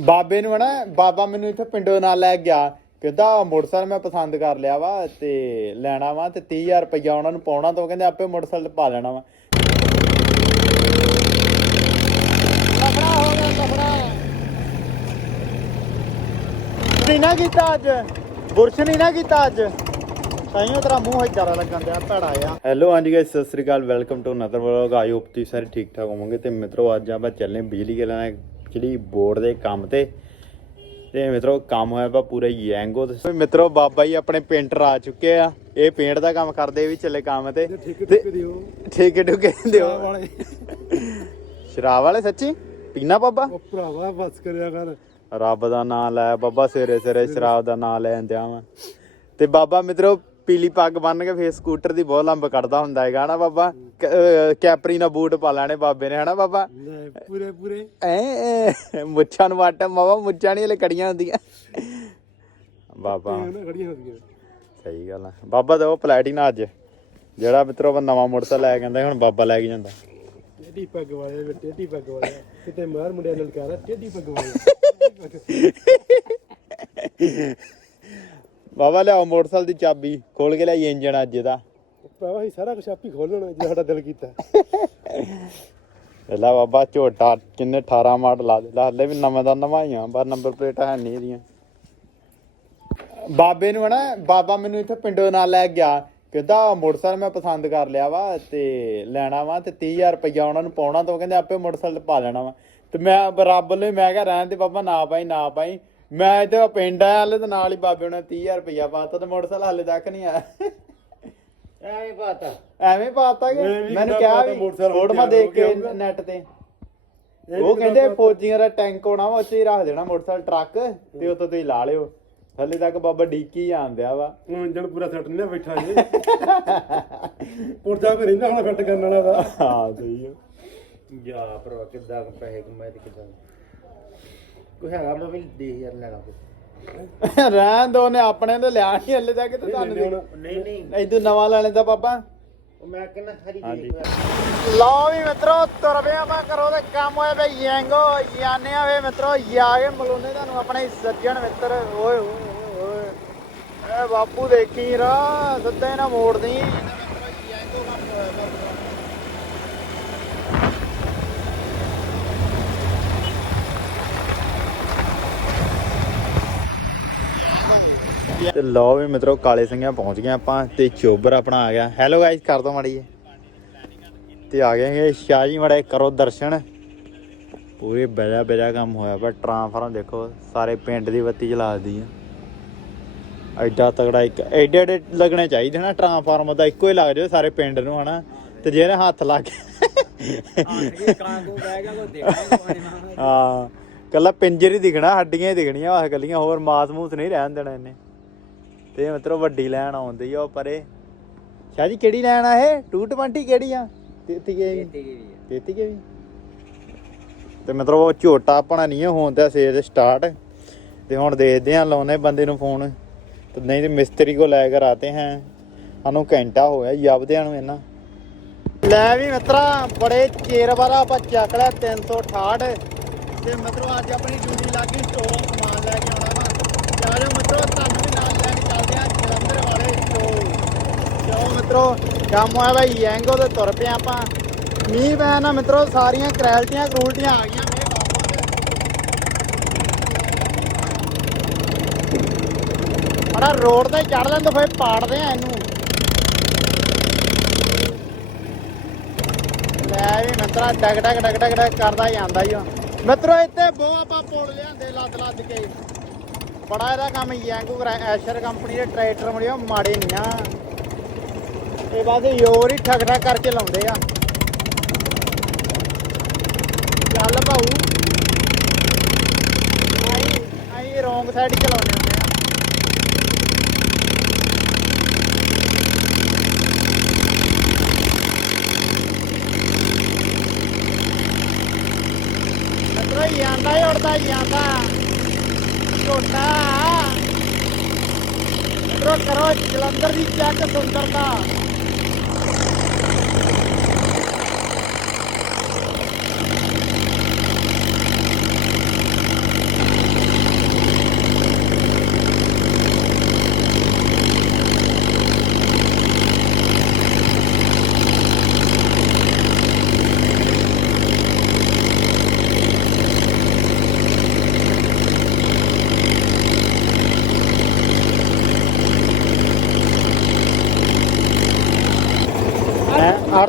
ਬਾਬੇ ਨੂੰ ਹਨਾ ਬਾਬਾ ਮੈਨੂੰ ਇੱਥੇ ਪਿੰਡੋਂ ਨਾਲ ਲੈ ਕੇ ਗਿਆ। ਕਹਿੰਦਾ ਮੋਟਰਸਾਈਕਲ ਮੈਂ ਪਸੰਦ ਕਰ ਲਿਆ ਵਾ ਤੇ ਲੈਣਾ ਵਾ ਤੇ 30000 ਰੁਪਇਆ ਉਹਨਾਂ ਨੂੰ ਪਾਉਣਾ ਤਾਂ ਉਹ ਕਹਿੰਦੇ ਆਪੇ ਮੋਟਰਸਾਈਕਲ ਪਾ ਲੈਣਾ ਵਾ। ਲਫੜਾ ਹੋ ਗਿਆ ਲਫੜਾ ਨਹੀਂ ਨਾ ਕੀਤਾ ਅੱਜ। ਬੁਰਸ਼ ਨਹੀਂ ਨਾ ਕੀਤਾ ਅੱਜ। ਸਾਈਓ ਤੇਰਾ ਮੂੰਹ ਹੀ ਚਾਰਾ ਲੱਗਣ ਦਿਆ ਭੜਾ ਆ ਹੈਲੋ ਹਾਂਜੀ ਗਾਇਸ ਸਤਿ ਸ੍ਰੀ ਅਕਾਲ। Welcome to another vlog I hope ਤੁਸੀਂ ਸਾਰੇ ਠੀਕ ਠਾਕ ਹੋਵੋਗੇ ਤੇ ਮਿੱਤਰੋ ਅੱਜ ਆਪਾਂ ਚੱਲੇ ਬਿਜਲੀ ਕੇ ਲੈਣਾ ਜਿਹੜੀ ਬੋਰਡ ਦੇ ਕੰਮ ਤੇ ਤੇ ਮਿੱਤਰੋ ਕੰਮ ਹੋਇਆ ਵਾ ਪੂਰਾ ਯੈਂਗੋ ਤੇ। ਮਿੱਤਰੋ ਬਾਬਾ ਜੀ ਆਪਣੇ ਪੇਂਟਰ ਆ ਚੁੱਕੇ ਆ। ਇਹ ਪੇਂਟ ਦਾ ਕੰਮ ਕਰਦੇ ਵੀ ਚੱਲੇ ਕੰਮ ਤੇ। ਠੇਕੇ ਠੁਕੇ ਦਿਓ। ਸ਼ਰਾਬ ਵਾਲੇ। ਸੱਚੀ? ਪੀਣਾ ਬਾਬਾ? ਉਹ ਭਰਾਵਾ ਬਸ ਕਰਿਆ ਕਰ। ਰੱਬ ਦਾ ਨਾਮ ਲੈ ਬਾਬਾ ਸਵੇਰੇ ਸਵੇਰੇ ਸ਼ਰਾਬ ਦਾ ਨਾਮ ਲੈਣ ਦਿਆਂ ਵਾ। ਤੇ ਬਾਬਾ ਮਿੱਤਰੋ ਪੀਲੀ ਪੱਗ ਬੰਨ ਕੇ ਫੇਰ ਸਕੂਟਰ ਦੀ ਬਹੁਤ ਲੰਬ ਕੱਢਦਾ ਹੁੰਦਾ ਹੈਗਾ ਨਾ ਬਾਬਾ। ਕੈਪਰੀ ਨਾਲ ਬੂਟ ਪਾ ਲੈਣੇ ਬਾਬੇ ਨੇ ਹਨਾ ਬਾਬਾ? ਲੈ ਪੂਰੇ ਪੂਰੇ। ਐ ਮੁੱਛਾਂ ਨੂੰ ਵਾਟ ਮਾਵਾ ਮੁੱਛਾਂ ਨਹੀਂ ਹਲੇ ਕੜੀਆਂ ਹੁੰਦੀਆਂ। ਬਾਬਾ। ਉਹਨਾਂ ਖੜੀਆਂ ਹੁੰਦੀਆਂ। ਸਹੀ ਗੱਲ ਆ। ਬਾਬਾ ਦਾ ਉਹ ਪਲੈਟੀਨਾ ਅੱਜ। ਜਿਹੜਾ ਮਿੱਤਰੋ ਆਪਾਂ ਨਵਾਂ ਮੋਟਰਸਾਈਕਲ ਲੈ ਕੇ ਆਂਦਾ ਹੁਣ ਬਾਬਾ ਲੈ ਕੇ ਜਾਂਦਾ। ਟੇਢੀ ਪੱਗ ਵਾਲੇ ਵੇ ਟੇਢੀ ਪੱਗ ਵਾਲੇ ਕਿਤੇ ਮਾਰ ਮੁੰਡਿਆਂ ਨਾਲ ਕਹਦਾ ਟੇਢੀ ਪੱਗ ਵਾਲੇ ਬਾਬਾ ਲਿਆਓ ਮੋਟਰਸਾਈਕਲ ਦੀ ਚਾਬੀ ਖੋਲ ਕੇ ਲਿਆਈ ਇੰਜਣ ਅੱਜ ਦਾ। ਭਰਾਵਾ ਹੀ ਸਾਰਾ ਕੁਝ ਆਪੀ ਖੋਲਣਾ ਜੇ ਸਾਡਾ ਦਿਲ ਕੀਤਾ। ਪਹਿਲਾ ਬਾਬਾ, ਝੋਟਾ ਕਿੰਨੇ 18 ਮਾਡਲ ਲਾ ਦੇ ਹਲੇ ਵੀ ਨਵੇਂ ਦਾ ਨਵਾਂ ਹੀ ਆ, ਪਰ ਨੰਬਰ ਪਲੇਟਾਂ ਹੈ ਨਹੀਂ ਇਹਦੀਆਂ। ਬਾਬੇ ਨੂੰ ਹਨਾ, ਬਾਬਾ ਮੈਨੂੰ ਇੱਥੇ ਪਿੰਡੋਂ ਨਾਲ ਲੈ ਗਿਆ। ਕਹਿੰਦਾ ਮੋਟਰਸਾਈਕਲ ਮੈਂ ਪਸੰਦ ਕਰ ਲਿਆ ਵਾ ਤੇ ਲੈਣਾ ਵਾ ਤੇ 30000 ਰੁਪਇਆ ਉਹਨਾਂ ਨੂੰ ਪਾਉਣਾ ਤਾਂ ਕਹਿੰਦੇ ਆਪੇ ਮੋਟਰਸਾਈਕਲ ਪਾ ਲੈਣਾ ਵਾ। ਤੇ ਮੈਂ ਰੱਬ ਲਈ, ਮੈਂ ਕਿਹਾ ਰਹਿਣ ਤੇ ਬਾਬਾ, ਨਾ ਪਾਈ ਨਾ ਪਾਈ ਮੈਂ ਇੱਥੇ ਪਿੰਡ ਆਇਆ, ਹਲੇ ਤੇ ਨਾਲ ਹੀ ਬਾਬੇ ਨੇ 30000 ਰੁਪਇਆ ਪਾਤਾ ਤੇ ਮੋਟਰਸਾਈਕਲ ਹਾਲੇ ਤੱਕ ਨਹੀਂ ਆਇਆ। ਐਵੇਂ ਪਾਤਾ। ਐਵੇਂ ਪਾਤਾ ਕਿ ਵੀ ਮੈਨੂੰ ਕਿਹਾ ਵੀ ਮੋਟਰਸਾਈਕਲ ਫੋਟੋਆਂ ਦੇਖ ਕੇ ਹੋਊਗਾ। ਨੈਟ ਤੇ। ਇਹ ਉਹ ਵੀ ਕਹਿੰਦੇ ਫੌਜੀਆਂ ਦਾ ਟੈਂਕ ਹੋਣਾ ਵਾ ਉੱਥੇ ਹੀ ਰੱਖ ਦੇਣਾ ਮੋਟਰਸਾਈਕਲ ਟਰੱਕ ਤੇ ਉੱਥੇ ਤੁਸੀਂ ਲਾ ਲਿਓ। ਹਲੇ ਤੱਕ ਬਾਬਾ ਡੀਕੀ ਆਂਦਿਆ ਵਾ। ਇੰਜਣ ਪੂਰਾ ਸੈੱਟ ਨਹੀਂ ਨਾ ਬੈਠਾ ਜੇ। ਪੁਰਜਾ ਵੀ ਰਹਿੰਦਾ ਹੁਣ ਫਿੱਟ ਕਰਨ ਵਾਲਾ ਦਾ। ਹਾਂ ਸਹੀ ਆ। ਜਾ ਭਰਾ ਕਿੱਦਾਂ ਕੁ ਪੈਸੇ ਕਮਾਏ ਤੇ ਕਿੱਦਾਂ? ਕੋਈ ਹੈਗਾ ਮੈਂ ਵੀ 10000 ਲੈਣਾ ਕੋਈ? ਰਹਿਣ ਦੋ ਨੇ ਆਪਣੇ ਤੇ ਲਿਆ ਨਹੀਂ ਹਲੇ ਤੱਕ ਤੇ ਤੁਹਾਨੂੰ ਨਹੀਂ ਨਹੀਂ ਇਦੋਂ ਨਵਾਂ ਲੈ ਲੈਂਦਾ ਉਹ ਮੈਂ ਕਹਿੰਦਾ ਹਰੀ ਹਾਂਜੀ। ਲਓ ਵੀ ਮਿੱਤਰੋ ਤੁਰ ਪਿਆ ਆਪਾਂ ਕਰੋ ਤੇ ਕੰਮ ਹੋਇਆ ਬਈ ਯੈਂਗੋ ਯਾਨੇ ਆਵੇ ਮਿੱਤਰੋ ਯਾ ਕੇ ਮਲੋਨੇ ਤੁਹਾਨੂੰ ਆਪਣੇ ਸੱਜਣ ਮਿੱਤਰ। ਓਏ ਹੋਏ ਹੋਏ ਓਏ। ਐ ਬਾਪੂ ਦੇਖੀ ਰਾ ਸਿੱਧੇ ਨਾ ਮੋੜਦੀ ਯੈਂਗੋ ਕੰਮ ਹੋਇਆ ਵਾ। ਤੇ ਲਓ ਵੀ ਮਿੱਤਰੋ, ਕਾਲੇ ਸਿੰਘਾਂ ਪਹੁੰਚ ਗਏ ਆਪਾਂ ਤੇ ਚੋਬਰ ਆਪਣਾ ਆ ਗਿਆ। ਹੈਲੋ ਗਾਇਸ ਕਰ ਦੋ ਮਾੜੀ ਜੀ ਤੇ ਆ ਗਏ ਹੈਗੇ ਸ਼ਾਹ ਜੀ ਮੜੇ ਕਰੋ ਦਰਸ਼ਨ। ਪੂਰੇ ਬੇਜਾ ਬੇਜਾ ਕੰਮ ਹੋਇਆ ਪਰ ਟ੍ਰਾਂਸਫਾਰਮ ਦੇਖੋ, ਸਾਰੇ ਪਿੰਡ ਦੀ ਬੱਤੀ ਜਲਾ ਦਿੱਤੀ ਆ। ਐਡਾ ਤਗੜਾ ਇੱਕ, ਐਡੇ ਐਡੇ ਲੱਗਣੇ ਚਾਹੀਦੇ ਨਾ ਟ੍ਰਾਂਸਫਾਰਮ ਦਾ ਇੱਕੋ ਹੀ ਲੱਗ ਜਾਵੇ ਸਾਰੇ ਪਿੰਡ ਨੂੰ, ਹਨਾ। ਤੇ ਜਿਹਨੇ ਹੱਥ ਲਾ ਕੇ ਹਾਂ, ਕੱਲਾ ਪਿੰਜਰ ਹੀ ਦਿਖਣਾ, ਹੱਡੀਆਂ ਹੀ ਦਿਖਣੀਆਂ ਆਹ ਗੱਲੀਆਂ ਹੋਰ ਮਾਸ ਮੂਸ ਨਹੀਂ ਰਹਿਣ ਦੇਣਾ ਇਹਨੇ। ਤੇ ਮਤਲਬ ਵੱਡੀ ਲੈਣ ਆਉਂਦੀ ਆ ਉਹ ਪਰੇ। ਸ਼ਾਹ ਜੀ ਕਿਹੜੀ ਲੈਣ ਆ ਇਹ? 220 ਕਿਹੜੀ ਆ? 33 ਕੇ ਵੀ। 33 ਕੇ ਵੀ ਤੇ ਉਹ ਝੋਟਾ ਆਪਣਾ ਨਹੀਂ ਹੋਣ ਤੇ ਸੇਰ ਸਟਾਰਟ। ਤੇ ਹੁਣ ਦੇਖਦੇ ਆ ਲਾਉਨੇ ਬੰਦੇ ਨੂੰ ਫੋਨ। ਤੇ ਨਹੀਂ ਤੇ ਮਿਸਤਰੀ ਕੋ ਲੈ ਕੇ ਆਤੇ ਹੈ। ਸਾਨੂੰ ਘੰਟਾ ਹੋਇਆ ਯਬਦਿਆਂ ਨੂੰ ਇਹਨਾਂ ਲੈ ਵੀ ਮਿੱਤਰਾ ਬੜੇ ਚੇਰ ਬਾਅਦ ਆਪਾਂ ਚੱਕ ਲਿਆ 368 ਤੇ ਮਿੱਤਰੋ ਅੱਜ ਆਪਣੀ ਡਿਊਟੀ ਲੱਗੀ ਸਟੋਰ ਸਮਾਨ ਲੈ ਕੇ ਆਉਣਾ ਵਾ ਜਾਓ ਮਿੱਤਰੋ ਤੁਹਾਨੂੰ ਵੀ ਨਾਲ ਲੈ ਕੇ ਚੱਲਦੇ ਆ ਜਲੰਧਰ ਵਾਲੇ ਸਟੋਰ ਜਾਓ ਮਿੱਤਰੋ, ਕੰਮ ਹੋਇਆ ਭਾਈ ਯੈਂਗੋ ਤੇ ਤੁਰ ਪਏ ਆਪਾਂ। ਮੀਂਹ ਪੈ ਨਾ ਮਿੱਤਰੋ, ਸਾਰੀਆਂ ਕਰੈਲਟੀਆਂ ਕਰੂਲਟੀਆਂ ਆ ਗਈਆਂ ਬੜਾ ਰੋਡ ਤੇ ਚੜ ਲੈਂਦੇ ਫੇਰ ਪਾੜਦੇ ਆ ਇਹਨੂੰ। ਲੈ ਵੀ ਮਿੱਤਰਾ ਡਗ ਡਗ ਡਗ ਡਗ ਡਗ ਕਰਦਾ ਜਾਂਦਾ ਹੀ ਮਿੱਤਰੋ, ਇੱਥੇ ਬਹੁਤ ਆਪਾਂ ਪੁਲ ਲਿਆਂਦੇ, ਲੱਦ ਲੱਦ ਕੇ। ਬੜਾ ਇਹਦਾ ਕੰਮ ਯੈਂਗੂ ਐਸ਼ਰ ਕੰਪਨੀ ਦੇ ਟਰੈਕਟਰ ਮੜਿਓ, ਮਾੜੇ ਨਹੀਂ ਆ। ਇਹ ਬਸ ਯੋਰ ਹੀ ਠਗ ਠਗ ਕਰਕੇ ਲਾਉਂਦੇ ਆ। ਚੱਲ ਭਾਊ। ਆਈ ਰੋਂਗ ਸਾਈਡ ਚਲਾਉਂਦੇ ਹੁੰਦੇ ਆ। ਮਿੱਤਰੋ ਜਾਂਦਾ ਹੀ ਉੜਦਾ ਜਾਂਦਾ। ਝੋਟਾ ਮਿੱਤਰੋ ਕਰੋ ਜਲੰਧਰ ਦੀ ਚੱਕ ਸੁੰਦਰਤਾ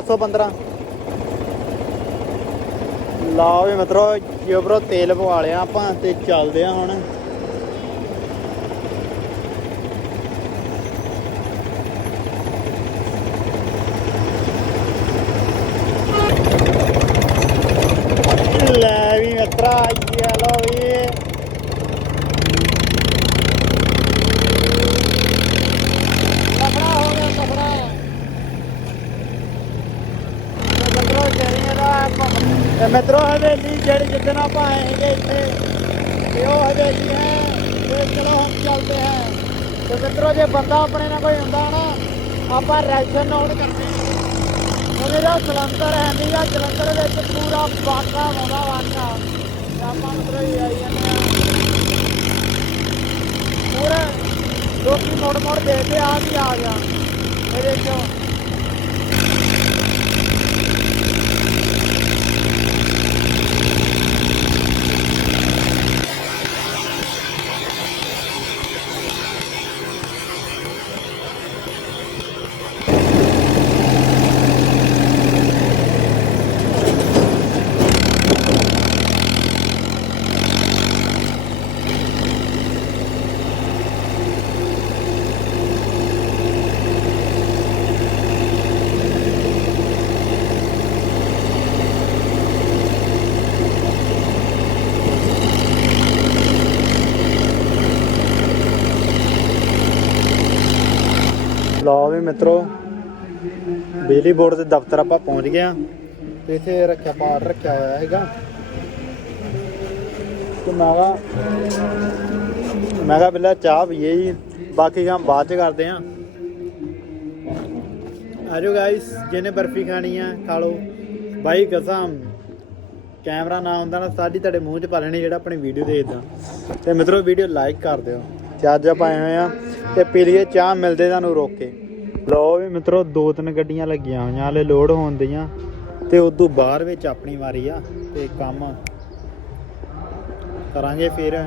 215 ਲਾਓ ਵੀ ਮਿੱਤਰੋ ਜਬਰੋ ਤੇਲ ਪਵਾ ਲਿਆ ਆਪਾਂ ਤੇ ਚੱਲਦੇ ਆ ਹੁਣ ਲੈ ਵੀ ਮਿੱਤਰਾ ਆਈਏ ਲੋ ਵੀ ਕਪੜਾ ਹੋ ਗਿਆ ਕਪੜਾ ਮਿੱਤਰੋ ਜਿਹੜੀ ਦਾ ਤੇ ਮਿੱਤਰੋ ਹਵੇਲੀ ਜਿਹੜੀ ਜਿੱਦਣ ਆਪਾਂ ਆਏ ਸੀਗੇ ਇੱਥੇ। ਤੇ ਉਹ ਹਵੇਲੀ ਹੈ। ਤੇ ਚਲੋ ਹੁਣ ਚੱਲਦੇ ਹਾਂ। ਤੇ ਮਿੱਤਰੋ, ਜੇ ਬੰਦਾ ਆਪਣੇ ਨਾਲ ਕੋਈ ਹੁੰਦਾ ਨਾ, ਆਪਾਂ ਰੈਸ਼ਨ ਨੋਟ ਕਰਦੇ ਹਾਂ। ਉਹਦੇ ਦਾ ਸਿਲੰਡਰ ਹੈ ਨਹੀਂ ਦਾ ਸਿਲੰਡਰ ਵਿੱਚ ਪੂਰਾ ਬਾਕਾ ਹੋਣਾ ਵਾਕਾ ਤੇ ਆਪਾਂ ਮਿੱਤਰੋ ਹੀ ਆਈ ਜਾਂਦੇ ਹਾਂ। ਪੂਰਾ ਲੋਕੀ ਮੋੜ ਮੋੜ ਦੇਖਦੇ ਆ ਵੀ ਆ ਗਿਆ। ਇਹਦੇ ਚੋਂ ਲਓ ਮਿੱਤਰੋ, ਬਿਜਲੀ ਬੋਰਡ ਦੇ ਦਫ਼ਤਰ ਆਪਾਂ ਪਹੁੰਚ ਗਏ ਆ ਤੇ ਇੱਥੇ ਰੱਖਿਆ ਪਾਰ ਰੱਖਿਆ ਹੋਇਆ ਹੈਗਾ। ਤੇ ਮੈਂ ਕਿਹਾ ਮੈਂ ਕਿਹਾ ਪਹਿਲਾਂ ਚਾਹ ਪੀਏ ਜੀ, ਬਾਕੀ ਕੰਮ ਬਾਅਦ ਚ ਕਰਦੇ ਆ ਆਜੋ ਗਾਇਸ ਜਿਹਨੇ ਬਰਫੀ ਖਾਣੀ ਆ, ਖਾ ਲਓ। ਬਾਈ ਕਸਮ, ਕੈਮਰਾ ਨਾ ਹੁੰਦਾ ਨਾ, ਸਾਡੀ ਤੁਹਾਡੇ ਮੂੰਹ 'ਚ ਪਾ ਲੈਣੀ ਜਿਹੜਾ ਆਪਣੀ ਵੀਡੀਓ ਦੇਖਦਾ ਤੇ ਮਿੱਤਰੋ ਵੀਡੀਓ ਲਾਈਕ ਕਰ ਦਿਓ। ਤੇ ਅੱਜ ਆਪਾਂ ਆਏ ਹੋਏ ਆ ਤੇ ਪੀ ਲਈਏ ਚਾਹ, ਮਿਲਦੇ ਤੁਹਾਨੂੰ ਰੋਕ ਲਓ ਵੀ ਮਿੱਤਰੋ, ਦੋ ਤਿੰਨ ਗੱਡੀਆਂ ਲੱਗੀਆਂ ਹੋਈਆਂ, ਹਲੇ ਲੋਡ ਹੋਣ ਦੀਆਂ। ਤੇ ਉਦੋਂ ਬਾਹਰ ਵਿੱਚ ਆਪਣੀ ਵਾਰੀ ਆ, ਤੇ ਕੰਮ ਕਰਾਂਗੇ ਫਿਰ।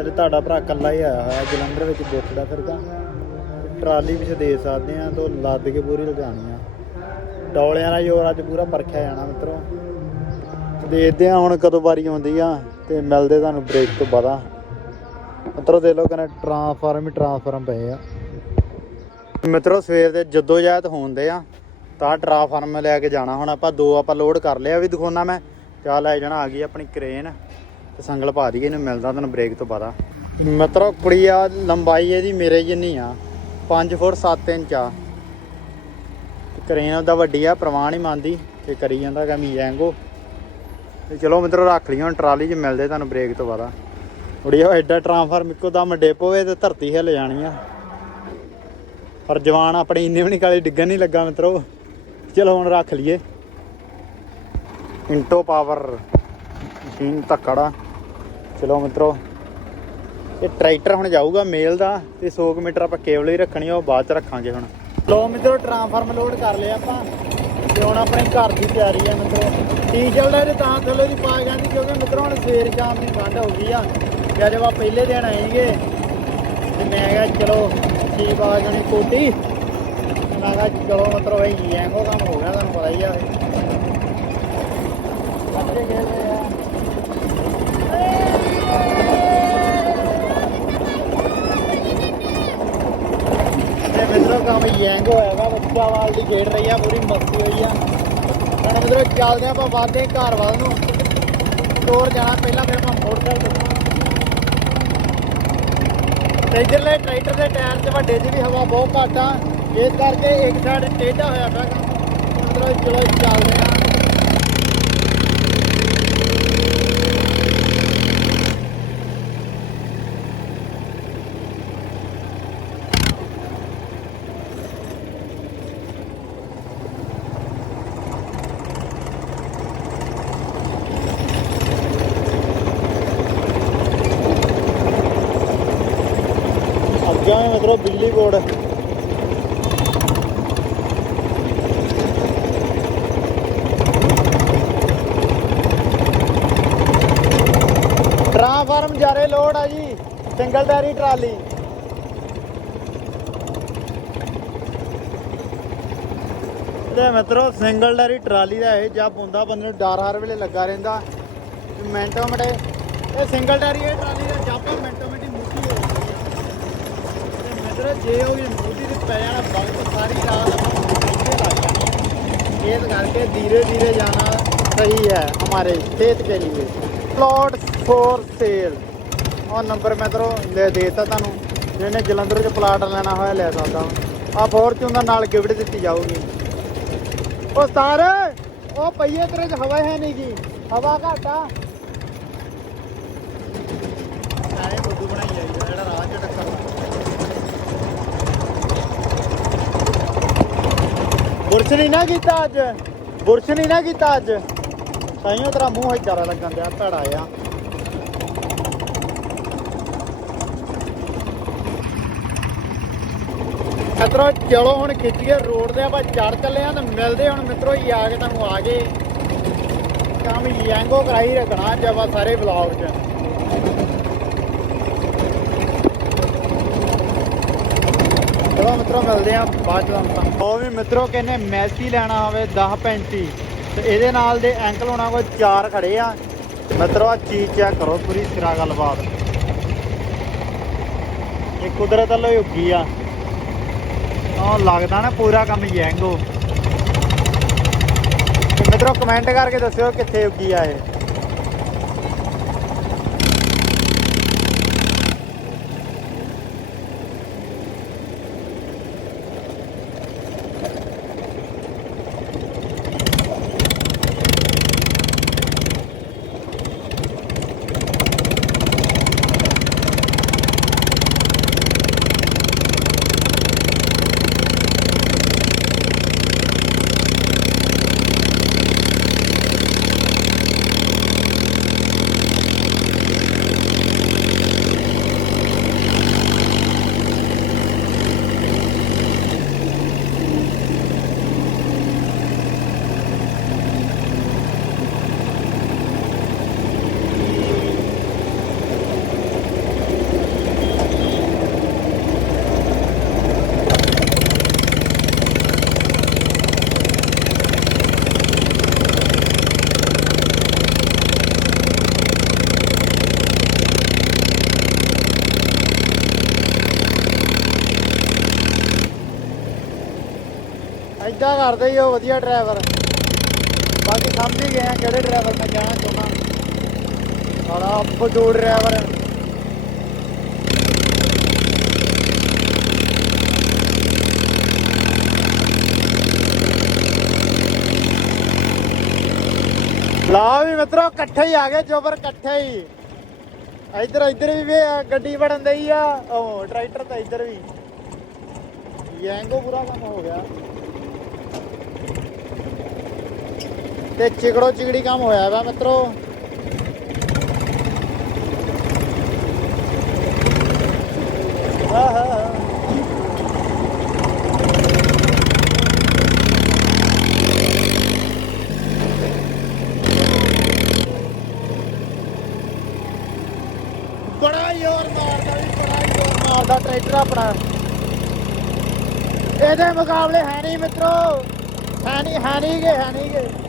ਅੱਜ ਤੁਹਾਡਾ ਭਰਾ ਇਕੱਲਾ ਹੀ ਆਇਆ ਹੋਇਆ, ਜਲੰਧਰ ਵਿੱਚ ਬੁੱਕਦਾ ਫਿਰਦਾ। ਟਰਾਲੀ ਵਿੱਚ ਦੇ ਸਕਦੇ ਆ, ਤੋਂ ਲੱਦ ਕੇ ਪੂਰੀ ਲਿਜਾਣੀ ਆ। ਡੌਲਿਆਂ ਦਾ ਜ਼ੋਰ ਅੱਜ ਪੂਰਾ ਪਰਖਿਆ ਜਾਣਾ ਮਿੱਤਰੋ। ਦੇਖਦੇ ਆ ਹੁਣ ਕਦੋਂ ਵਾਰੀ ਆਉਂਦੀ ਆ, ਤੇ ਮਿਲਦੇ ਤੁਹਾਨੂੰ ਬ੍ਰੇਕ ਤੋਂ ਬਾਅਦ। ਮਿੱਤਰੋ ਦੇ ਲੋ ਕਹਿੰਦੇ ਟਰਾਂਸਫਾਰਮ ਹੀ ਟਰਾਂਸਫਾਰਮ ਪਏ ਆ। ਮਿੱਤਰੋ, ਸਵੇਰ ਦੇ ਜਦੋਂ ਜਾਇਤ ਹੋਣਦੇ ਆ। ਤਾਂ ਟਰਾਂਸਫਾਰਮ ਲੈ ਕੇ ਜਾਣਾ ਹੁਣ ਆਪਾਂ, ਦੋ ਆਪਾਂ ਲੋਡ ਕਰ ਲਿਆ ਵੀ ਦਿਖਾਉਣਾ ਮੈਂ। ਚਾਹ ਲੈ ਜਾਣਾ, ਆ ਗਈ ਆਪਣੀ ਕਰੇਨ ਤੇ ਸੰਗਲ ਪਾ ਦਈਏ, ਇਹਨੂੰ ਮਿਲਦਾ ਤੁਹਾਨੂੰ ਬ੍ਰੇਕ ਤੋਂ ਬਾਅਦ। ਮਿੱਤਰੋ, ਕੁੜੀ ਆ, ਲੰਬਾਈ ਇਹਦੀ ਮੇਰੇ ਜਿੰਨੀ ਆ 5 ਫੁੱਟ 7 ਇੰਚ ਆ। ਕਰੇਨ ਕ੍ਰੇਨ ਉਹਦਾ ਵੱਡੀ ਆ, ਪ੍ਰਵਾਨ ਹੀ ਮੰਨਦੀ, ਤੇ ਕਰੀ ਜਾਂਦਾ ਕੰਮ ਜੈਂਗੋ ਤੇ ਚਲੋ ਮਿੱਤਰੋ, ਰੱਖ ਲਈ ਹੁਣ ਟਰਾਲੀ 'ਚ ਮਿਲਦੇ ਤੁਹਾਨੂੰ ਬ੍ਰੇਕ ਤੋਂ ਬਾਅਦ। ਉੜੀਆ ਐਡਾ ਟਰਾਂਸਫਾਰਮ ਇੱਕੋ ਦਮ ਡਿੱਪ ਹੋਵੇ ਤੇ ਧਰਤੀ ਹਿੱਲ ਜਾਣੀ ਆ। ਪਰ ਜਵਾਨ ਆਪਣੇ ਇੰਨੇ ਵੀ ਨਹੀਂ ਕਾਲੇ, ਡਿੱਗਣ ਨਹੀਂ ਲੱਗਾ ਮਿੱਤਰੋ। ਚਲੋ ਹੁਣ ਰੱਖ ਲਈਏ। ਇੰਟੋ ਪਾਵਰ ਮਸ਼ੀਨ ਧੱਕੜਾ ਚਲੋ ਮਿੱਤਰੋ, ਇਹ ਟਰੈਕਟਰ ਹੁਣ ਜਾਊਗਾ ਮੇਲ ਦਾ ਤੇ 100 ਕੁ ਮੀਟਰ ਆਪਾਂ ਕੇਬਲ ਹੀ ਰੱਖਣੀ ਉਹ ਬਾਅਦ ਚ ਰੱਖਾਂਗੇ ਹੁਣ। ਲੋ ਮਿੱਤਰੋ ਟਰਾਂਸਫਾਰਮ ਲੋਡ ਕਰ ਲਿਆ ਆਪਾਂ। ਤੇ ਹੁਣ ਆਪਣੇ ਘਰ ਦੀ ਤਿਆਰੀ ਹੈ ਮਿੱਤਰੋ। ਡੀਜ਼ਲ ਦਾ ਇਹ ਤਾਂ ਥੱਲੇ ਦੀ ਪਾ ਜਾਂਦੀ, ਕਿਉਂਕਿ ਮਿੱਤਰੋ ਹੁਣ ਸਵੇਰ ਸ਼ਾਮ ਦੀ ਠੰਡ ਹੋ ਗਈ ਆ। ਜਦ ਆਪਾਂ ਪਹਿਲੇ ਦਿਨ ਆਏਗੇ। ਤੇ ਮੈਂ ਕਿਹਾ ਚਲੋ ਠੀਕ ਆ ਜਾਣੀ ਕੋਟੀ ਮੈਂ ਕਿਹਾ ਚਲੋ ਮਤਲਬ ਇਹ ਐਂਗੋ ਕੰਮ ਹੋ ਗਿਆ, ਤੁਹਾਨੂੰ ਪਤਾ ਹੀ ਆ। ਬੱਚੇ ਖੇਡਦੇ ਆ ਤੇ ਮਿੱਤਰੋ, ਕੰਮ ਯੈਂਗ ਹੋਇਆ ਵਾ, ਬੱਚਾ ਵਾਲ ਦੀ ਖੇਡ ਰਹੀ ਆ, ਪੂਰੀ ਮਸਤੀ ਹੋਈ ਆ। ਹੁਣ ਮਿੱਤਰੋ, ਚੱਲਦੇ ਆਪਾਂ ਵਾਦੇ ਘਰ ਵੱਲ ਨੂੰ। ਤੋਰ ਜਾਣਾ, ਪਹਿਲਾਂ ਫਿਰ ਆਪਾਂ ਮੋਟਰਸਾਈਕਲ ਇੱਧਰਲੇ ਟਰੈਕਟਰ ਦੇ ਟਾਇਰ 'ਚ ਵੱਡੇ ਦੀ ਵੀ ਹਵਾ ਬਹੁਤ ਘੱਟ ਆ। ਇਸ ਕਰਕੇ ਇੱਕ ਸਾਈਡ ਟੇਢਾ ਹੋਇਆ ਟਰੱਕ ਕੰਮ। ਮਤਲਬ ਚਲੋ ਚੱਲਦੇ ਆ ਅੱਗੇ ਆਏ ਮਤਲਬ ਬਿਜਲੀ ਜਾਰੇ ਲੋਡ ਆ ਜੀ, ਸਿੰਗਲ ਟਾਇਰੀ ਟਰਾਲੀ। ਤੇ ਮਿੱਤਰੋ, ਸਿੰਗਲ ਡੈਰੀ ਟਰਾਲੀ ਦਾ ਇਹ ਜਾਂ ਪੁੰਦਾ ਬੰਦੇ ਨੂੰ ਡਰ ਹਰ ਵੇਲੇ ਲੱਗਾ ਰਹਿੰਦਾ। ਵੀ ਮਿੰਟੋ ਮਿੰਟੇ, ਇਹ ਸਿੰਗਲ ਡੈਰੀ ਇਹ ਟਰਾਲੀ ਦਾ ਜਾਪਾ ਮਿੰਟੋ ਮਿੰਟੀ ਮੁੱਠੀ ਹੋ ਜਾਂਦੀ ਆ ਤੇ ਮਿੱਤਰੋ ਜੇ ਉਹ ਵੀ ਮੁੱਠੀ ਤੇ ਪੈ ਜਾਣਾ ਵਕਤ ਸਾਰੀ ਰਾਤ ਆਪਾਂ ਇੱਥੇ ਲੱਗ ਜਾਣੀ ਇਸ ਕਰਕੇ ਧੀਰੇ ਧੀਰੇ ਜਾਣਾ ਸਹੀ ਹੈ ਹਮਾਰੇ ਖੇਤ ਕੇ लिए प्लॉट फॉर सेल और ਨੰਬਰ ਮੈਂ ਤਰੋ ਦੇ ਦੇਤਾ ਤੁਹਾਨੂੰ ਜਿਹਨੇ ਜਲੰਧਰ ਚ ਪਲਾਟ ਲੈਣਾ ਹੋਇਆ ਲੈ ਸਕਦਾ ਆ ਫੋਰਚੂਨ ਦਾ ਨਾਲ ਗਿਫਟ ਦਿੱਤੀ ਜਾਊਗੀ ਉਹ ਸਤਾਰ ਉਹ ਪਈਏ ਤੇਰੇ ਚ ਹਵਾ ਹੈ ਨਹੀਂ ਗੀ ਹਵਾ ਘਾਟਾ ਬੁਰਸ਼ ਨਹੀਂ ਨਾ ਕੀਤਾ ਅੱਜ। ਬੁਰਸ਼ ਨਹੀਂ ਨਾ ਕੀਤਾ ਅੱਜ। ਸਾਈਓ ਤੇਰਾ ਮੂੰਹ ਹੀ ਚਾਰਾ ਲੱਗਣ ਦਿਆ, ਭੜਾ ਆ ਮਿੱਤਰੋ, ਚਲੋ ਹੁਣ ਖਿੱਚੀਏ ਰੋਡ ਤੇ, ਆਪਾਂ ਚੜ ਚੱਲੇ ਆ ਤੇ ਮਿਲਦੇ ਹੁਣ ਮਿੱਤਰੋ ਹੀ ਆ ਕੇ ਤੁਹਾਨੂੰ ਆ ਗਏ ਕੰਮ ਯੈਂਗੋ ਕਰਾਈ ਰੱਖਣਾ ਜਵਾ ਸਾਰੇ ਵਲੌਗ 'ਚ। ਚਲੋ ਮਿੱਤਰੋ, ਮਿਲਦੇ ਆ ਬਾਅਦ ਚ ਤੁਹਾਨੂੰ ਉਹ ਵੀ ਮਿੱਤਰੋ ਕਹਿੰਦੇ ਮੈਸੀ ਲੈਣਾ ਹੋਵੇ 10 35 ਤੇ ਇਹਦੇ ਨਾਲ ਦੇ ਐਂਕਲ ਹੋਣਾ ਕੋਈ ਚਾਰ ਖੜੇ ਆ। ਮਿੱਤਰੋ ਆ ਚੀਜ਼ ਚੈੱਕ ਕਰੋ ਪੂਰੀ, ਸਿਰਾ ਗੱਲਬਾਤ। ਇਹ ਕੁਦਰਤ ਵੱਲੋਂ ਹੀ ਉੱਗੀ ਆ। ਉਹ ਲੱਗਦਾ ਨਾ ਪੂਰਾ ਕੰਮ ਯੈਂਗੋ। ਤੇ ਮਿੱਤਰੋ ਕਮੈਂਟ ਕਰਕੇ ਦੱਸਿਓ ਕਿੱਥੇ ਉੱਗੀ ਆ ਇਹ। ਐਦਾਂ ਕਰਦੇ ਹੀ ਉਹ ਵਧੀਆ ਡਰਾਈਵਰ ਬਾਕੀ ਸਮਝ ਹੀ ਗਏ ਆ ਕਿਹੜੇ ਡਰਾਈਵਰ ਮੈਂ ਕਹਿਣਾ ਚਾਹੁੰਦਾ ਸਾਲਾ ਫਜੂੜ ਡਰਾਈਵਰ ਲਾ ਵੀ ਮਿੱਤਰੋ, ਇਕੱਠੇ ਹੀ ਆ ਗਏ, ਜੋਬਰ ਇਕੱਠੇ ਹੀ। ਇੱਧਰ ਇੱਧਰ ਵੀ ਵੇ ਗੱਡੀ ਵੜਨ ਦਈ ਆ। ਉਹ ਟਰੈਕਟਰ ਤਾਂ ਇੱਧਰ ਵੀ। ਯੈਂਗੋ ਪੂਰਾ ਕੰਮ ਹੋ ਗਿਆ। ਤੇ ਚਿਗੜੋ ਚਿਗੜੀ ਕੰਮ ਹੋਇਆ ਵਾ ਮਿੱਤਰੋ। ਹਾਂ ਹਾਂ ਬੜਾ ਜ਼ੋਰ ਮਾਰਦਾ ਵੀ ਬੜਾ ਜ਼ੋਰ ਮਾਰਦਾ ਟਰੈਕਟਰ ਆਪਣਾ। ਇਹਦੇ ਮੁਕਾਬਲੇ ਹੈ ਨਹੀਂ ਮਿੱਤਰੋ। ਹੈ ਨਹੀਂ ਹੈ ਨਹੀਂ ਗੇ, ਹੈ ਨਹੀਂ ਗੇ।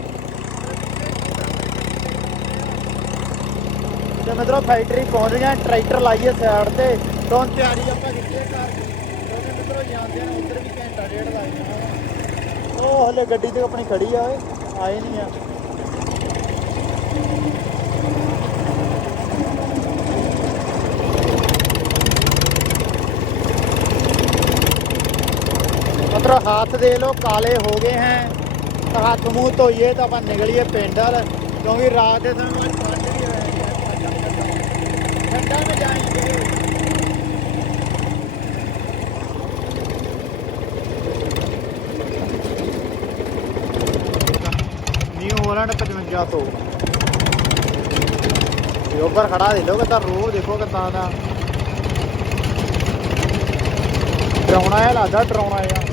ਤੇ ਮਿੱਤਰੋ ਫੈਕਟਰੀ ਪਹੁੰਚ ਗਏ, ਟਰੈਕਟਰ ਲਾਈਏ ਸਾਈਡ ਤੇ। ਤੋਂ ਤਿਆਰੀ ਆਪਾਂ ਕੀਤੀ ਹੈ ਘਰ ਦੀ। ਉਹਦੇ ਮਿੱਤਰੋ ਜਾਂਦੇ ਨੇ ਉੱਧਰ ਵੀ ਘੰਟਾ ਡੇਢ ਲੱਗ ਜਾਣਾ ਉਹ ਹਲੇ ਗੱਡੀ ਤੇ ਆਪਣੀ ਖੜੀ ਆ, ਓਏ, ਆਏ ਨਹੀਂ ਆ। ਮਤਲਬ ਹੱਥ ਦੇ ਲੋ ਕਾਲੇ ਹੋ ਗਏ ਹੈ। ਹੱਥ ਮੂੰਹ ਧੋਈਏ ਤਾਂ ਆਪਾਂ ਨਿਕਲੀਏ ਪਿੰਡ ਵੱਲ। ਕਿਉਂਕਿ ਰਾਤ ਦੇ ਸਮੇਂ ਵਿੱਚ ਠੰਡ ਵੀ ਹੋ ਜਾਂਦੀ ਹੈ ਠੰਡਾ ਨਾ ਜਾਈਏ ਨਿਊ ਉੱਪਰ ਖੜਾ ਦੇ ਲੋ ਕਿਤਾ ਰੋ ਦੇਖੋ ਕਿਤਾ ਦਾ ਡਰਾਉਣਾ ਹੈ, ਲੱਗਦਾ ਡਰਾਉਣਾ ਹੈ।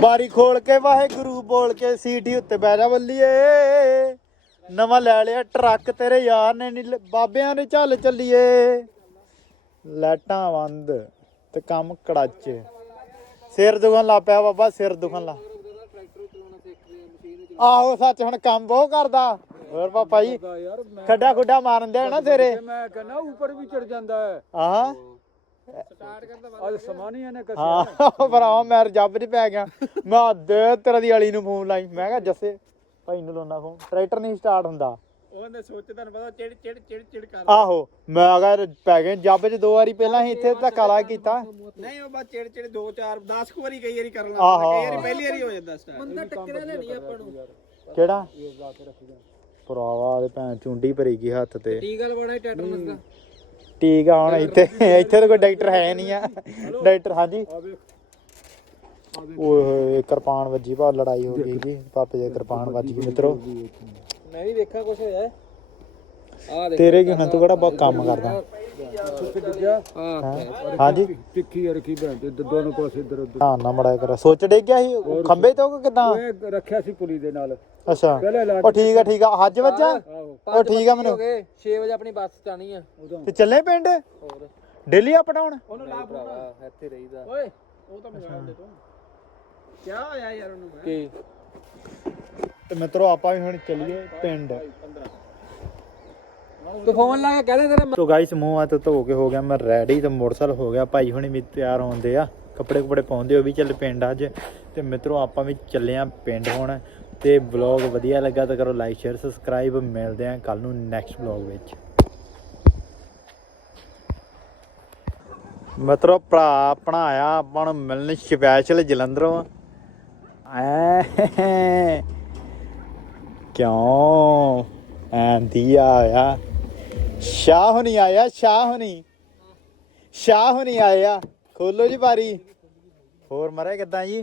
ਬਾਰੀ ਖੋਲ ਕੇ ਵਾਹਿਗੁਰੂ ਬੋਲ ਕੇ ਸੀਟੀ ਉੱਤੇ ਬਹਿ ਜਾ ਬੱਲੀਏ। ਨਵਾਂ ਲੈ ਲਿਆ ਟਰੱਕ ਤੇਰੇ ਯਾਰ ਨੇ ਨੀ ਲ- ਬਾਬਿਆਂ ਨੇ ਚੱਲ ਚੱਲੀਏ। ਲਾਈਟਾਂ ਬੰਦ ਤੇ ਕੰਮ ਕੜਾਚੇ। ਸਿਰ ਦੁਖਣ ਲੱਗ ਪਿਆ ਬਾਬਾ ਸਿਰ ਦੁਖਣ ਲੱਗ। ਆਹੋ ਸੱਚ ਹੁਣ ਕੰਮ ਬਹੁਤ ਕਰਦਾ। ਹੋਰ ਪਾਪਾ ਜੀ ਯਾਰ ਮੈਂ ਖੱਡਾ ਖੁੱਡਾ ਮਾਰਨ ਦੇ ਨਾ ਤੇਰੇ। ਮੈਂ ਕਹਿੰਦਾ ਉੱਪਰ ਵੀ ਚੜ ਜਾਂਦਾ ਹੈ। ਆਹ ਅੱਜ ਸਮਾਨ ਹੀ ਇਹਨੇ ਕੱਸਿਆ। ਹਾਂ ਭਰਾਵਾ ਮੈਂ ਜੱਬ 'ਚ ਪੈ ਗਿਆ। ਮੈਂ ਦੇ ਤੇਰਾ ਦੀ ਵਾਲੀ ਨੂੰ ਫੋਨ ਲਾਈ। ਮੈਂ ਕਿਹਾ ਜੱਸੇ ਭਾਈ ਨੂੰ ਲਾਉਣਾ ਫੋਨ ਟਰੈਕਟਰ ਨਹੀਂ ਸਟਾਰਟ ਹੁੰਦਾ। ਉਹਨੇ ਸੋਚ ਤੁਹਾਨੂੰ ਪਤਾ ਚਿੜ ਚਿੜ ਚਿੜ ਚਿੜ ਕਰ ਆਹੋ ਮੈਂ ਅਗਰ ਪੈ ਗਏ। ਜੱਬ 'ਚ ਦੋ ਵਾਰੀ ਪਹਿਲਾਂ ਹੀ ਇੱਥੇ ਧੱਕਾ ਲਾ ਕੀਤਾ। ਨਹੀਂ ਉਹ ਬਸ ਚਿੜ ਚਿੜ 2 4 10 ਕੁ ਵਾਰੀ ਕਈ ਵਾਰੀ ਕਰਨ ਲੱਗ ਆਹੋ। ਕਈ ਵਾਰੀ ਪਹਿਲੀ ਵਾਰੀ ਹੋ ਜਾਂਦਾ ਸਟਾਰਟ ਬੰਦਾ ਟੱਕਰਿਆ ਲੈਣੀ ਆਪਾਂ ਨੂੰ। ਕਿਹੜਾ? ਭਰਾਵਾ ਦੇ ਭੈਣ ਚੁੰਡੀ ਭਰੀ ਗਈ ਹੱਥ ਤੇ। ਟੀਕਲ ਬੜਾ ਟੈਟਨਸ ਦਾ ਠੀਕ ਆ ਹੁਣ ਇੱਥੇ ਇੱਥੇ ਤਾਂ ਕੋਈ ਡਾਕਟਰ ਹੈ ਨਹੀਂ ਆ। ਡਾਕਟਰ ਹਾਂਜੀ? ਓਏ ਹੋਏ ਕਿਰਪਾਨ ਵੱਜੀ ਭਾ ਲੜਾਈ ਹੋ ਗਈ ਜੀ। ਪਾਪੇ ਦੇ ਕਿਰਪਾਨ ਵੱਜ ਗਈ ਮਿੱਤਰੋ। ਮੈਂ ਵੀ ਵੇਖਾਂ ਕੁਛ ਹੋਇਆ। ਆ ਤੇਰੇ ਕੀ ਹੁਣ ਤੂੰ ਕਿਹੜਾ ਬਹੁਤ ਕੰਮ ਕਰਦਾ? ਸੁੱਕ ਡਿੱਗਿਆ ਹੈਂ? ਹਾਂਜੀ। ਟਿੱਕੀ ਰੱਖੀ ਭੈਣ ਤੇ ਦੋਨੋਂ ਪਾਸੇ ਇੱਧਰ ਉੱਧਰ। ਧਿਆਨ ਨਾ ਮੜਾ ਕਰ। ਸੋਚ ਡੇ ਗਿਆ ਸੀ? ਉਹ ਖੰਬੇ ਤੋਂ ਕਿ ਕਿਦਾਂ? ਇਹ ਰੱਖਿਆ ਸੀ ਪੁਲੀ ਦੇ ਨਾਲ। ਅੱਛਾ। ਪਹਿਲੇ ਲਾਟ ਉਹ ਠੀਕ ਆ ਠੀਕ ਆ। ਹੱਜ ਵੱਜਾ ਆਹੋ। ਉਹ ਠੀਕ ਆ ਮੈਨੂੰ। 6 ਵਜੇ ਆਪਣੀ ਬੱਸ ਚਾਣੀ ਆ। ਉਦੋਂ। ਤੇ ਚੱਲੇ ਪਿੰਡ? ਹੋਰ। ਡੇਲੀ ਅਪ ਡਾਊਨ ਉਹਨੂੰ ਲਾ ਭਰਾਵਾ ਇੱਥੇ ਰਹੀਦਾ। ਓਏ ਉਹ ਤਾਂ ਮਜ਼ਾਕ ਦੇ ਤੂੰ। ਕੀ ਹੋਇਆ ਯਾਰ ਉਹਨੂੰ ਕੀ? ਤੇ ਮਿੱਤਰੋ ਆਪਾਂ ਵੀ ਹੁਣ ਚੱਲੀਏ ਪਿੰਡ। ਤੂੰ ਫੋਨ ਲਾ ਕੇ ਕਹਿੰਦੇ ਤੇਰਾ ਤੋ ਗਾਇਸ ਮੂੰਹ ਹੱਥ ਧੋ ਕੇ ਹੋ ਗਿਆ, ਮੈਂ ਰੈਡੀ ਤੇ ਮੋਟਰਸਾਈਕਲ ਹੋ ਗਿਆ। ਭਾਈ ਹੁਣੀ ਵੀ ਤਿਆਰ ਹੋਉਂਦੇ ਆ। ਕੱਪੜੇ ਕੁਪੜੇ ਪਾਉਂਦੇ ਹੋ ਵੀ ਚੱਲ ਪਿੰਡ ਅੱਜ। ਤੇ ਮਿੱਤਰੋ, ਆਪਾਂ ਵੀ ਚੱਲੇ ਆ ਪਿੰਡ ਹੁਣ। ਤੇ ਵਲੌਗ ਵਧੀਆ ਲੱਗਾ ਤਾਂ ਕਰੋ ਲਾਈਕ ਸ਼ੇਅਰ ਸਬਸਕ੍ਰਾਈਬ ਮਿਲਦੇ ਆ ਕੱਲ ਨੂੰ ਨੈਕਸਟ ਵਲੌਗ ਵਿੱਚ। ਮਿੱਤਰੋ, ਭਰਾ ਆਪਣਾ ਆਇਆ, ਆਪਾਂ ਨੂੰ ਮਿਲਣ ਸਪੈਸ਼ਲ ਜਲੰਧਰੋਂ। ਐ। ਕਿਉਂ? ਐਂਦੀ ਆਇਆ। ਸ਼ਾਹ ਹੁਣੀ ਆਇਆ ਸ਼ਾਹ ਹੁਣੀ। ਸ਼ਾਹ ਹੁਣੀ ਆਇਆ। ਖੋਲੋ ਜੀ ਬਾਰੀ। ਹੋਰ ਮਰੇ ਕਿੱਦਾਂ ਜੀ?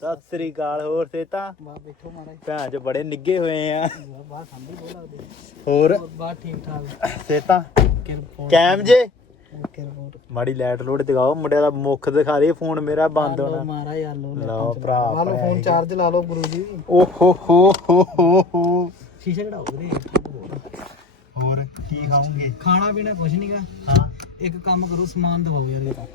ਸਤਿ ਸ੍ਰੀ ਅਕਾਲ ਹੋਰ ਸੇਤਾ ਬਾ ਬੈਠੋ ਮਾਰਾ ਭੈਣ ਚ ਬੜੇ ਨਿੱਗੇ ਹੋਏ ਆ। ਬਾਹਰ ਸੰਭੀ ਬੋਲ ਲੱਗਦੇ। ਹੋਰ? ਬਾਹਰ ਠੀਕ ਠਾਕ। ਸੇਤਾ ਕਿਰਪੋਟ ਕੈਮ ਜੇ? ਮਾੜੀ ਲਾਈਟ ਲੋਡ ਦਿਖਾਓ ਮੁੰਡੇ ਦਾ ਮੁੱਖ ਦਿਖਾ ਦੇ ਫੋਨ ਮੇਰਾ ਬੰਦ ਹੋਣਾ। ਮਾਰਾ ਯਾਰ ਲੋ ਲਓ ਭਰਾ ਲਾ ਲਓ ਫੋਨ ਚਾਰਜ ਲਾ ਲਓ ਗੁਰੂ ਜੀ। ਓ ਹੋ ਹੋ ਹੋ ਹੋ ਹੋ। ਸ਼ੀਸ਼ੇ ਘੜਾਓ ਵੀਰੇ ਹੋਰ ਕੀ ਖਾਉਂਗੇ ਖਾਣਾ ਪੀਣਾ ਕੁਛ ਨਹੀਂਗਾ ਹਾਂ। ਇੱਕ ਕੰਮ ਕਰੋ ਸਮਾਨ ਦਵਾਓ ਯਾਰ ਇਹਦਾ।